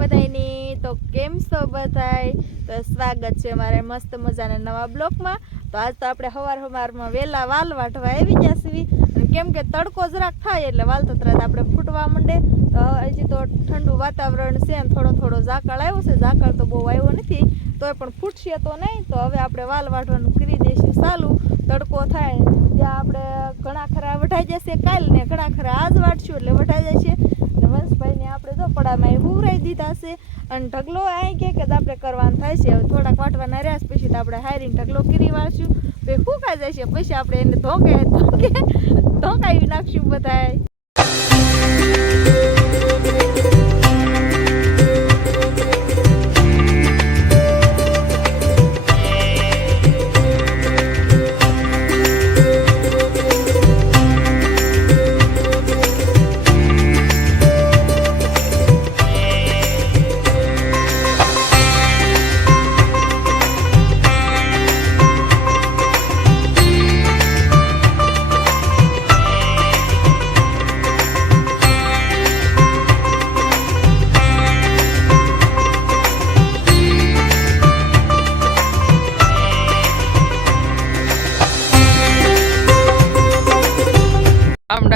બધાયની તો કેમ છો બધાય? તો સ્વાગત છે મારે મસ્ત મજાના નવા બ્લોકમાં. તો આજ તો આપણે હવાર હવારમાં વહેલા વાલ વાટવા આવી ગયા છીએ. કેમ કે તડકો જરાક થાય એટલે વાલ તો તરત આપણે ફૂટવા માંડે. તો હજી તો ઠંડુ વાતાવરણ છે અને થોડો થોડો ઝાકળ આવ્યો છે. ઝાકળ તો બહુ આવ્યો નથી. તોય પણ ફૂટશે તો નહીં. તો હવે આપણે વાલ વાટવાનું કરી દઈશું ચાલુ. તડકો થાય. ત્યાં આપણે ઘણા ખરા વઢાઈ જશે કાલ ને ઘણા ખરા આજ વાટશું એટલે વઢાઈ જશે. વંશભાઈને આપણે તો પડામાં હુવરાઈ દીધા છે. અને ઢગલો આવી કે આપણે કરવાનું થાય છે. હવે થોડાક વાટવાના રહ્યા છે, પછી તો આપણે હારીને ઢગલો કરી વાળશું. પછી ફૂંકાઈ જશે પછી આપણે એને ધોકે ધોકે ધોકાવી નાખશું બધાય.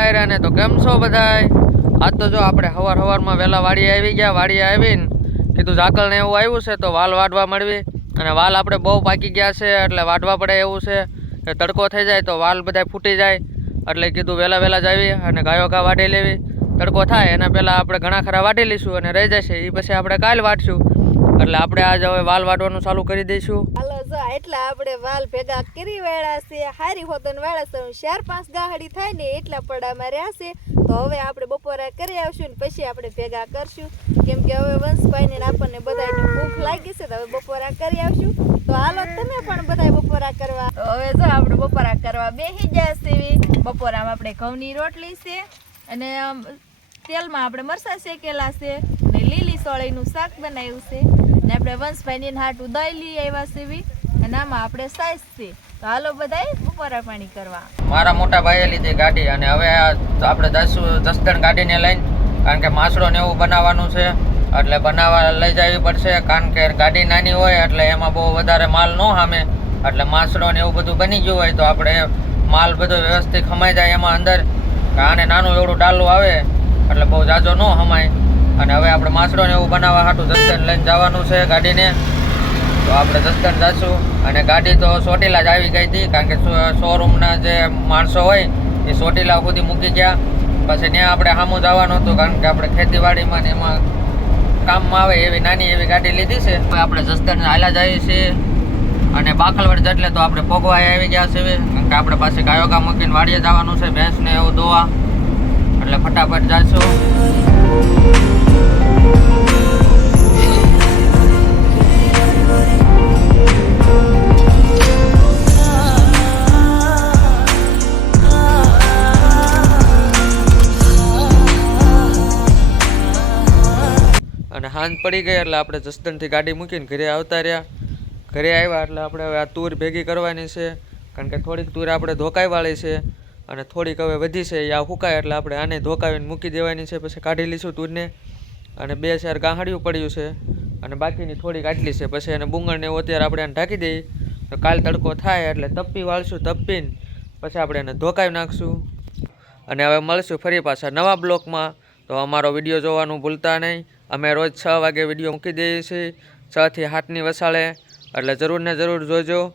ડાયરાને તો કેમ છો બધાય? આજ તો જો આપણે હવાર હવારમાં વહેલા વાડીએ આવી ગયા, વાડીએ આવીને કીધું ઝાકળને એવું આવ્યું છે તો વાલ વાઢવા મળવી. અને વાલ આપણે બહુ પાકી ગયા છે, એટલે વાઢવા પડે એવું છે. કે તડકો થઈ જાય તો વાલ બધા ફૂટી જાય. એટલે કીધું વહેલા વહેલા જ આવી અને ગાયો ઘા વાઢી લેવી. તડકો થાય એના પહેલાં આપણે ઘણા ખરા વાઢી લઈશું અને રહી જશે. એ પછી આપણે કાલ વાટશું એટલે આપણે આજ હવે વાલ વાટવાનું ચાલુ કરી દઈશું. એટલા આપણે વાલ ભેગા કરી વેળા છે. હારી હોતન વેળા છે, ચાર પાંચ ગાહડી થાય ને એટલા પડામાં રહ્યા છે. તો હવે આપણે બપોરા કરી આવશું ને પછી આપણે ભેગા કરશું. કેમ કે હવે વંશભાઈને આપણને બધાને ભૂખ લાગી છે, તો હવે બપોરા કરી આવશું. તો હાલો, તમે પણ બધા બપોરા કરવા. હવે જો આપણે બપોરા કરવા બેસી છે બપોરામાં આપણે ઘઉંની રોટલી છે અને તેલમાં આપણે મરસા શેકેલા છે ને લીલી સોળીનું શાક બનાવ્યું છે. ને આપણે વંશભાઈની હાટું દહીં લઈ આવ્યા છે અને આમાં આપણે સાઈઝ છે તો હાલો બધાય બપોરા પાણી કરવા. મારા મોટા ભાઈએ લીધી ગાડી અને હવે આપણે દસ દસ જણ ગાડીને લઈને, કારણ કે માસડો ને એવું બનાવવાનું છે, એટલે બનાવવા લઈ જવી પડશે, કારણ કે ગાડી નાની હોય એટલે એમાં બહુ વધારે માલ ન સામે એટલે માસડો ને એવું બધું બની ગયું હોય તો આપણે માલ બધો વ્યવસ્થિત ખમાઈ જાય એમાં અંદર. આને નાનું એવડું ડાલું આવે, એટલે બહુ જાજો ન હમાય. અને હવે આપણે માસડો ને એવું બનાવવા હાટું જસ્તન લઈને જવાનું છે ગાડીને. તો આપણે જસદણ જઈશું અને ગાડી તો ચોટીલા જ આવી ગઈ હતી, કારણ કે શોરૂમના જે માણસો હોય એ ચોટીલા સુધી મૂકી ગયા. પછી ત્યાં આપણે સામું જવાનું હતું, કારણ કે આપણે ખેતીવાડીમાં ને એમાં કામમાં આવે એવી નાની એવી ગાડી લીધી છે. આપણે જસદણ હાલા જઈએ છીએ. અને બાખલવડ જેટલે તો આપણે પોગવાય આવી ગયા છે કારણ કે આપણે પાસે ગાયોગા મૂકીને વાડીએ જવાનું છે, ભેંસને એવું દોવા. એટલે ફટાફટ જઈશું અને હાંજ પડી ગઈ એટલે આપણે જસદણથી ગાડી મૂકીને ઘરે આવતા રહ્યા. ઘરે આવ્યા એટલે આપણે હવે આ તૂર ભેગી કરવાની છે. કારણ કે થોડીક તૂર આપણે ધોકાઈવાળી છે અને થોડીક હવે વધી છે. એ આ હુકાય એટલે આપણે આને ધોકાવીને મૂકી દેવાની છે. પછી કાઢી લઈશું તૂરને. અને બે ચાર ગાંહડિયું પડ્યું છે. અને બાકીની થોડીક આટલી છે. પછી એને બુંગળને એવું અત્યારે આપણે એને ઢાંકી દઈએ તો કાલ તડકો થાય એટલે તપ્પી વાળશું તપ્પીને પછી આપણે એને ધોકાવી નાખશું. અને હવે મળશું ફરી પાછા નવા બ્લોકમાં. તો અમારો વીડિયો જોવાનું ભૂલતા નહીં. અમે રોજ છ વાગે વીડિયો મૂકી દઈએ છીએ. છથી સાતની વસાળે. એટલે જરૂર ને જરૂર જોજો.